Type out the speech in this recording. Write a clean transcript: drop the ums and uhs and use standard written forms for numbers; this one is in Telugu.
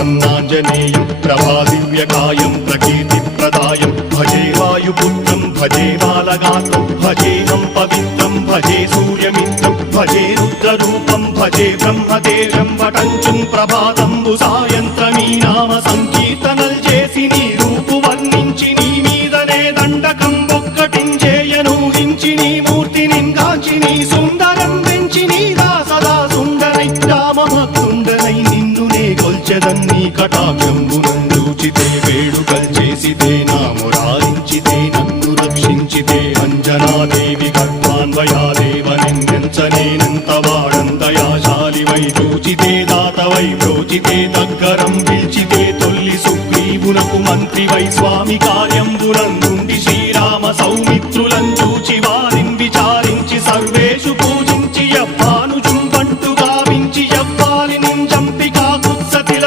प्रसन्नाञ्जनेयं प्रभादिव्यकायं प्रकीर्तिप्रदायं भजे वायुपुत्रं भजे बालगात्रं भजेऽहं पवित्रं भजे सूर्यमित्रं भजे रुद्ररूपं भजे ब्रह्मदेवं वटञ्चुं प्रभाతంబు సాయంత్రమీ నామ సంకీర్తనల్ చేసి నీ రూపు వర్ణించి నీ మీదనే దండకం ఒక్కటించేయను హించి నీ మూర్తిని గాంచి నీ సుందరం వెంచి నీ దాసదా సుందరై రామభక్తుండనై నిన్నునే కొల్చెదన్ని కటాక్షంబునందూచితే వేడుకల్ చేసితే నా మురారించితే నన్ను రక్షించితే అంజనాదేవి కర్మాన్వయాదేవనెంచనేనంత వాడంతయాశాలివై చూచితే దాతవై ప్రోచితే దగ్గరం పిలిచితే తొల్లి సుగ్రీవునకు మంత్రివై స్వామి కార్యంబునందుండి శ్రీరామ సౌమిత్రులం చూచి వారిని విచారించి సర్వేషు పూజ